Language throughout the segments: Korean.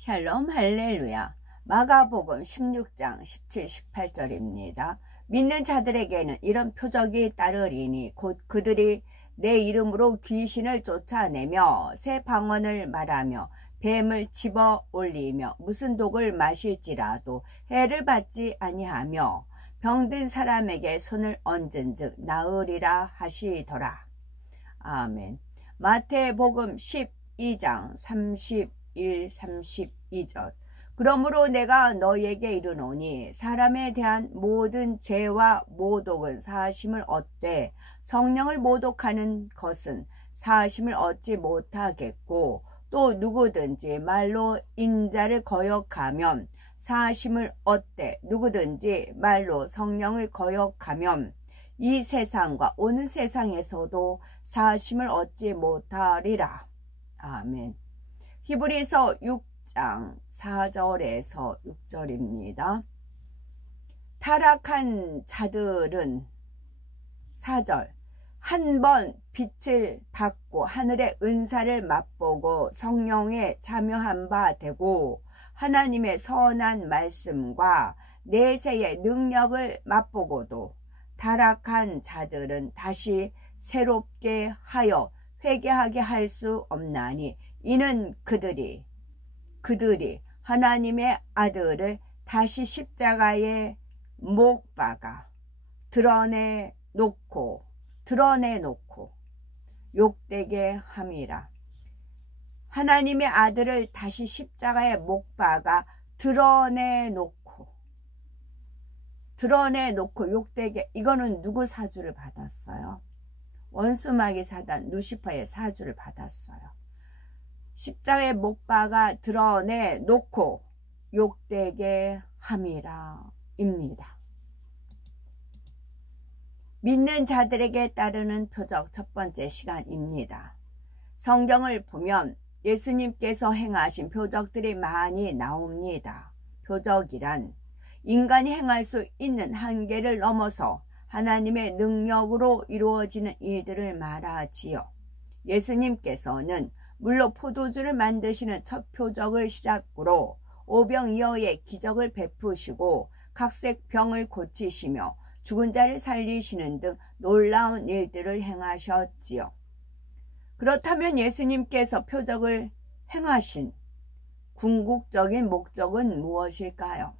샬롬 할렐루야. 마가복음 16장 17, 18절입니다. 믿는 자들에게는 이런 표적이 따르리니 곧 그들이 내 이름으로 귀신을 쫓아내며 새 방언을 말하며 뱀을 집어 올리며 무슨 독을 마실지라도 해를 받지 아니하며 병든 사람에게 손을 얹은즉 나으리라 하시더라. 아멘. 마태복음 12장 31, 32절. 그러므로 내가 너희에게 이르노니 사람에 대한 모든 죄와 모독은 사하심을 얻되 성령을 모독하는 것은 사하심을 얻지 못하겠고 또 누구든지 말로 인자를 거역하면 사하심을 얻되 누구든지 말로 성령을 거역하면 이 세상과 오는 세상에서도 사하심을 얻지 못하리라. 아멘. 히브리서 6장 4절에서 6절입니다. 타락한 자들은 4절 한 번 빛을 받고 하늘의 은사를 맛보고 성령에 참여한 바 되고 하나님의 선한 말씀과 내세의 능력을 맛보고도 타락한 자들은 다시 새롭게 하여 회개하게 할 수 없나니 이는 그들이 하나님의 아들을 다시 십자가에 못 박아 드러내놓고 욕되게 함이라. 하나님의 아들을 다시 십자가에 못 박아 드러내놓고 욕되게. 이거는 누구 사주를 받았어요? 원수마귀 사단 루시퍼의 사주를 받았어요. 십자가에 못 박아 드러내놓고 욕되게 함이라 입니다. 믿는 자들에게 따르는 표적 첫 번째 시간입니다. 성경을 보면 예수님께서 행하신 표적들이 많이 나옵니다. 표적이란 인간이 행할 수 있는 한계를 넘어서 하나님의 능력으로 이루어지는 일들을 말하지요. 예수님께서는 물로 포도주를 만드시는 첫 표적을 시작으로 오병이어의 기적을 베푸시고 각색 병을 고치시며 죽은 자를 살리시는 등 놀라운 일들을 행하셨지요. 그렇다면 예수님께서 표적을 행하신 궁극적인 목적은 무엇일까요?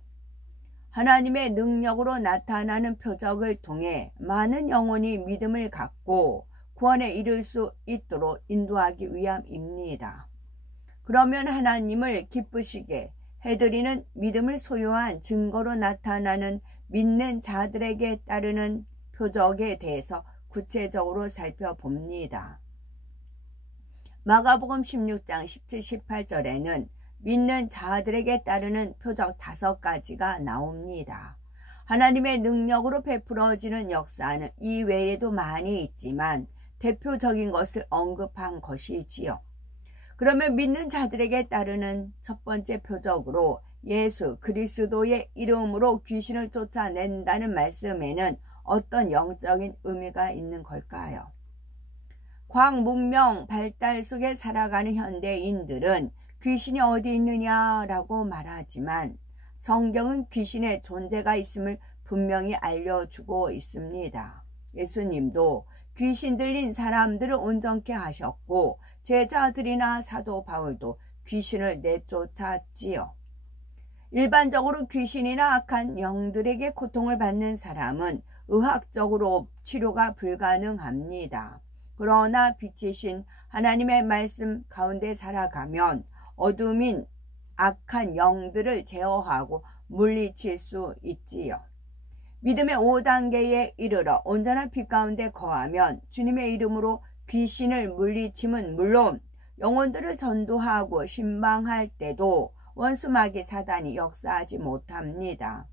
하나님의 능력으로 나타나는 표적을 통해 많은 영혼이 믿음을 갖고 구원에 이를 수 있도록 인도하기 위함입니다. 그러면 하나님을 기쁘시게 해드리는 믿음을 소유한 증거로 나타나는 믿는 자들에게 따르는 표적에 대해서 구체적으로 살펴봅니다. 마가복음 16장 17, 18절에는 믿는 자들에게 따르는 표적 5가지가 나옵니다. 하나님의 능력으로 베풀어지는 역사는 이 외에도 많이 있지만 대표적인 것을 언급한 것이지요. 그러면 믿는 자들에게 따르는 첫 번째 표적으로 예수 그리스도의 이름으로 귀신을 쫓아낸다는 말씀에는 어떤 영적인 의미가 있는 걸까요? 과학 문명 발달 속에 살아가는 현대인들은 귀신이 어디 있느냐라고 말하지만 성경은 귀신의 존재가 있음을 분명히 알려주고 있습니다. 예수님도 귀신 들린 사람들을 온전케 하셨고 제자들이나 사도 바울도 귀신을 내쫓았지요. 일반적으로 귀신이나 악한 영들에게 고통을 받는 사람은 의학적으로 치료가 불가능합니다. 그러나 빛이신 하나님의 말씀 가운데 살아가면 어둠인 악한 영들을 제어하고 물리칠 수 있지요. 믿음의 5단계에 이르러 온전한 빛 가운데 거하면 주님의 이름으로 귀신을 물리침은 물론 영혼들을 전도하고 신방할 때도 원수마귀 사단이 역사하지 못합니다.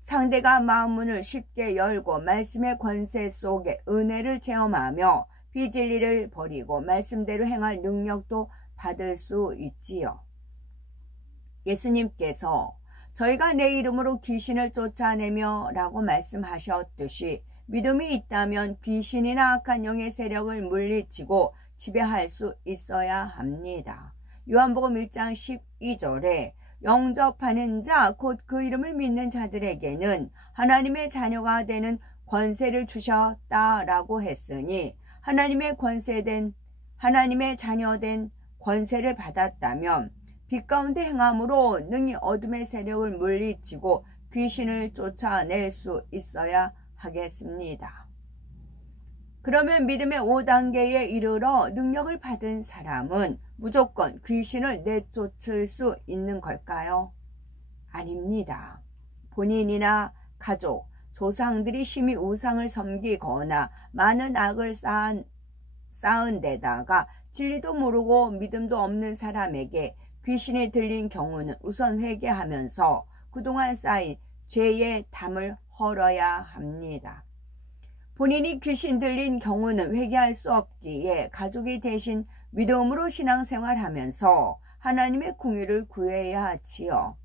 상대가 마음문을 쉽게 열고 말씀의 권세 속에 은혜를 체험하며 비진리를 버리고 말씀대로 행할 능력도 받을 수 있지요. 예수님께서 저희가 내 이름으로 귀신을 쫓아내며 라고 말씀하셨듯이 믿음이 있다면 귀신이나 악한 영의 세력을 물리치고 지배할 수 있어야 합니다. 요한복음 1장 12절에 영접하는 자 곧 그 이름을 믿는 자들에게는 하나님의 자녀가 되는 권세를 주셨다라고 했으니 하나님의 자녀된 권세를 받았다면 빛 가운데 행함으로 능히 어둠의 세력을 물리치고 귀신을 쫓아낼 수 있어야 하겠습니다. 그러면 믿음의 5단계에 이르러 능력을 받은 사람은 무조건 귀신을 내쫓을 수 있는 걸까요? 아닙니다. 본인이나 가족, 조상들이 심히 우상을 섬기거나 많은 악을 쌓은 데다가 진리도 모르고 믿음도 없는 사람에게 귀신이 들린 경우는 우선 회개하면서 그동안 쌓인 죄의 담을 헐어야 합니다. 본인이 귀신 들린 경우는 회개할 수 없기에 가족이 대신 믿음으로 신앙생활하면서 하나님의 궁유를 구해야 하지요.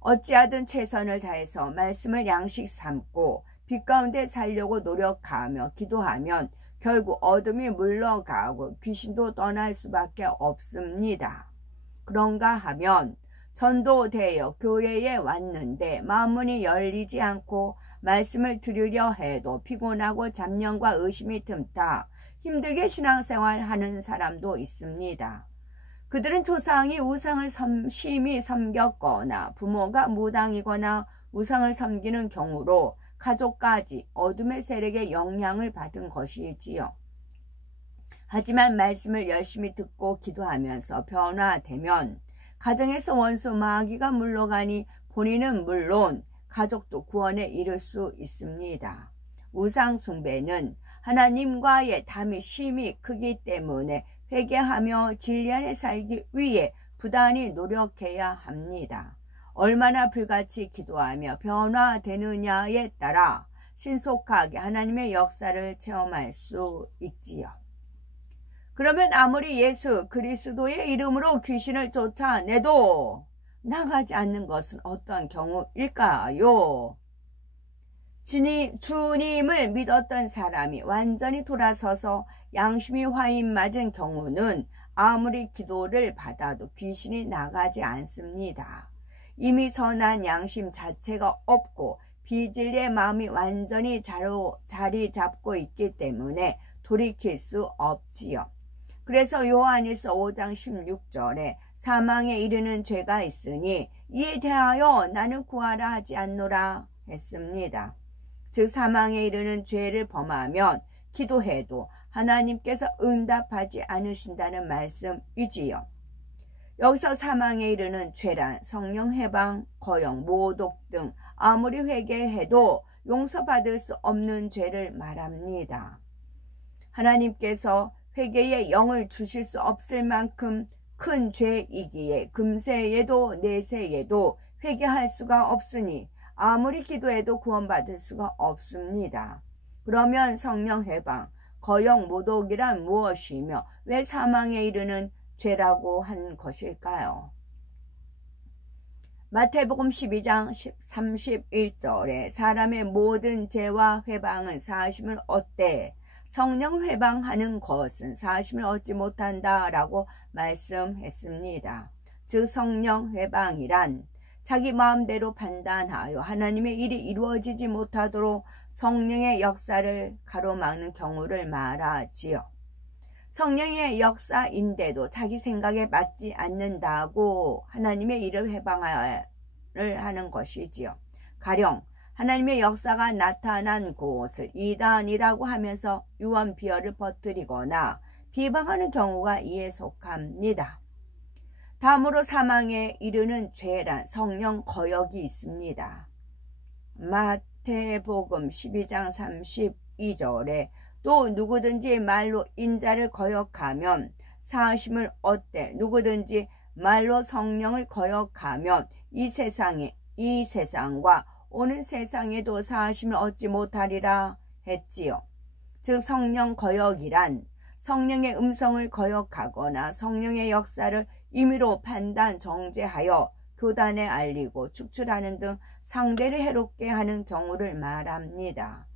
어찌하든 최선을 다해서 말씀을 양식 삼고 빛 가운데 살려고 노력하며 기도하면 결국 어둠이 물러가고 귀신도 떠날 수밖에 없습니다. 그런가 하면 전도되어 교회에 왔는데 마음문이 열리지 않고 말씀을 들으려 해도 피곤하고 잡념과 의심이 틈타 힘들게 신앙생활하는 사람도 있습니다. 그들은 조상이 우상을 심히 섬겼거나 부모가 무당이거나 우상을 섬기는 경우로 가족까지 어둠의 세력의 영향을 받은 것이지요. 하지만 말씀을 열심히 듣고 기도하면서 변화되면 가정에서 원수 마귀가 물러가니 본인은 물론 가족도 구원에 이를 수 있습니다. 우상 숭배는 하나님과의 담이 심히 크기 때문에 회개하며 진리 안에 살기 위해 부단히 노력해야 합니다. 얼마나 불같이 기도하며 변화되느냐에 따라 신속하게 하나님의 역사를 체험할 수 있지요. 그러면 아무리 예수 그리스도의 이름으로 귀신을 쫓아내도 나가지 않는 것은 어떤 경우일까요? 주님을 믿었던 사람이 완전히 돌아서서 양심이 화인 맞은 경우는 아무리 기도를 받아도 귀신이 나가지 않습니다. 이미 선한 양심 자체가 없고 비진리의 마음이 완전히 자리 잡고 있기 때문에 돌이킬 수 없지요. 그래서 요한일서 5장 16절에 사망에 이르는 죄가 있으니 이에 대하여 나는 구하라 하지 않노라 했습니다. 즉 사망에 이르는 죄를 범하면 기도해도 하나님께서 응답하지 않으신다는 말씀이지요. 여기서 사망에 이르는 죄란 성령 해방, 거역, 모독 등 아무리 회개해도 용서받을 수 없는 죄를 말합니다. 하나님께서 회개의 영을 주실 수 없을 만큼 큰 죄이기에 금세에도 내세에도 회개할 수가 없으니 아무리 기도해도 구원받을 수가 없습니다. 그러면 성령 해방, 거역, 모독이란 무엇이며 왜 사망에 이르는 죄라고 한 것일까요? 마태복음 12장 31절에 사람의 모든 죄와 회방은 사하심을 얻되 성령 회방하는 것은 사하심을 얻지 못한다 라고 말씀했습니다. 즉 성령 회방이란 자기 마음대로 판단하여 하나님의 일이 이루어지지 못하도록 성령의 역사를 가로막는 경우를 말하지요. 성령의 역사인데도 자기 생각에 맞지 않는다고 하나님의 일을 회방을 하는 것이지요. 가령 하나님의 역사가 나타난 곳을 이단이라고 하면서 유언 비어를 퍼뜨리거나 비방하는 경우가 이에 속합니다. 다음으로 사망에 이르는 죄란 성령 거역이 있습니다. 마태복음 12장 32절에 또 누구든지 말로 인자를 거역하면 사하심을 얻되 누구든지 말로 성령을 거역하면 이 세상과 오는 세상에도 사하심을 얻지 못하리라 했지요. 즉 성령 거역이란 성령의 음성을 거역하거나 성령의 역사를 임의로 판단 정죄하여 교단에 알리고 축출하는 등 상대를 해롭게 하는 경우를 말합니다.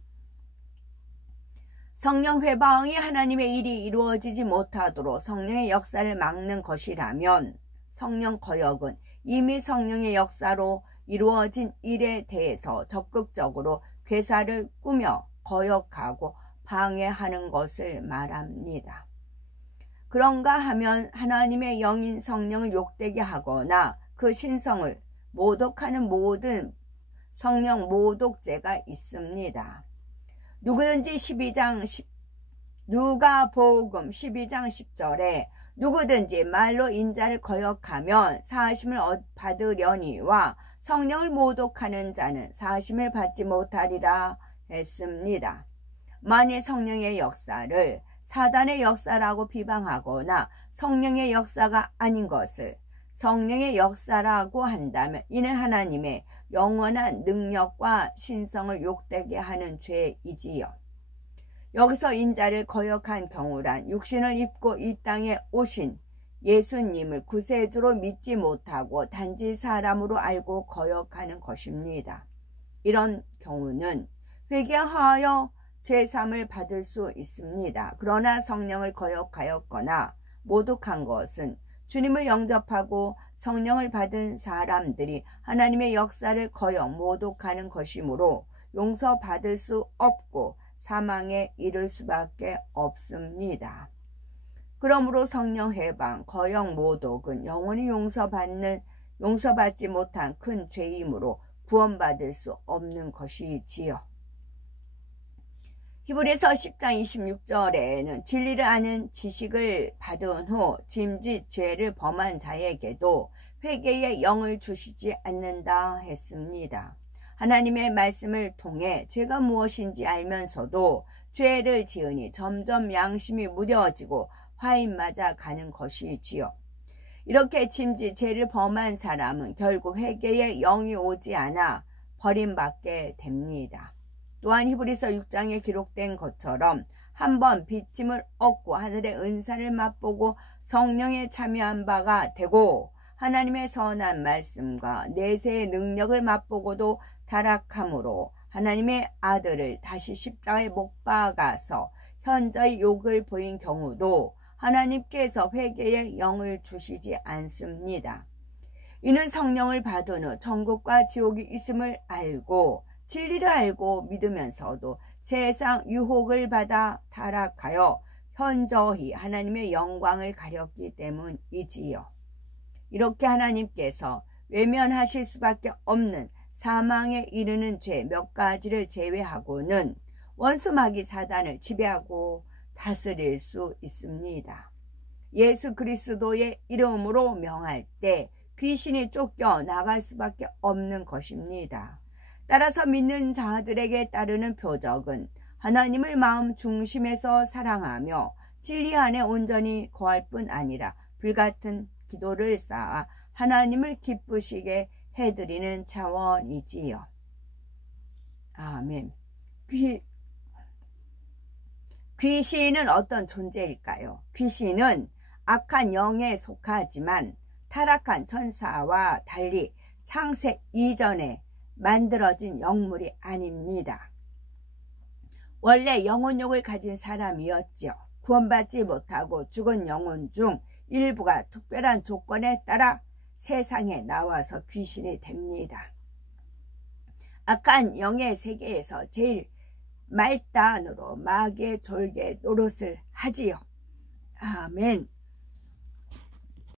성령 회방이 하나님의 일이 이루어지지 못하도록 성령의 역사를 막는 것이라면 성령 거역은 이미 성령의 역사로 이루어진 일에 대해서 적극적으로 괴사를 꾸며 거역하고 방해하는 것을 말합니다. 그런가 하면 하나님의 영인 성령을 욕되게 하거나 그 신성을 모독하는 모든 성령 모독죄가 있습니다. 누구든지 누가복음 12장 10절에 누구든지 말로 인자를 거역하면 사하심을 받으려니와 성령을 모독하는 자는 사하심을 받지 못하리라 했습니다. 만일 성령의 역사를 사단의 역사라고 비방하거나 성령의 역사가 아닌 것을 성령의 역사라고 한다면 이는 하나님의 영원한 능력과 신성을 욕되게 하는 죄이지요. 여기서 인자를 거역한 경우란 육신을 입고 이 땅에 오신 예수님을 구세주로 믿지 못하고 단지 사람으로 알고 거역하는 것입니다. 이런 경우는 회개하여 죄삼을 받을 수 있습니다. 그러나 성령을 거역하였거나 모독한 것은 주님을 영접하고 성령을 받은 사람들이 하나님의 역사를 거역 모독하는 것이므로 용서받을 수 없고 사망에 이를 수밖에 없습니다. 그러므로 성령 해방, 거역 모독은 영원히 용서받지 못한 큰 죄이므로 구원받을 수 없는 것이지요. 히브리서 10장 26절에는 진리를 아는 지식을 받은 후 짐짓 죄를 범한 자에게도 회개의 영을 주시지 않는다 했습니다. 하나님의 말씀을 통해 죄가 무엇인지 알면서도 죄를 지으니 점점 양심이 무뎌지고 화인 맞아 가는 것이지요. 이렇게 짐짓 죄를 범한 사람은 결국 회개의 영이 오지 않아 버림받게 됩니다. 또한 히브리서 6장에 기록된 것처럼 한번 빚짐을 얻고 하늘의 은사를 맛보고 성령에 참여한 바가 되고 하나님의 선한 말씀과 내세의 능력을 맛보고도 타락함으로 하나님의 아들을 다시 십자가에 못 박아서 현저히 욕을 보인 경우도 하나님께서 회개의 영을 주시지 않습니다. 이는 성령을 받은 후 천국과 지옥이 있음을 알고 진리를 알고 믿으면서도 세상 유혹을 받아 타락하여 현저히 하나님의 영광을 가렸기 때문이지요. 이렇게 하나님께서 외면하실 수밖에 없는 사망에 이르는 죄 몇 가지를 제외하고는 원수 마귀 사단을 지배하고 다스릴 수 있습니다. 예수 그리스도의 이름으로 명할 때 귀신이 쫓겨 나갈 수밖에 없는 것입니다. 따라서 믿는 자들에게 따르는 표적은 하나님을 마음 중심에서 사랑하며 진리 안에 온전히 거할 뿐 아니라 불같은 기도를 쌓아 하나님을 기쁘시게 해드리는 차원이지요. 아멘. 귀신은 어떤 존재일까요? 귀신은 악한 영에 속하지만 타락한 천사와 달리 창세 이전에 만들어진 영물이 아닙니다. 원래 영혼욕을 가진 사람이었죠. 구원받지 못하고 죽은 영혼 중 일부가 특별한 조건에 따라 세상에 나와서 귀신이 됩니다. 악한 영의 세계에서 제일 말단으로 마귀의 졸개 노릇을 하지요. 아멘.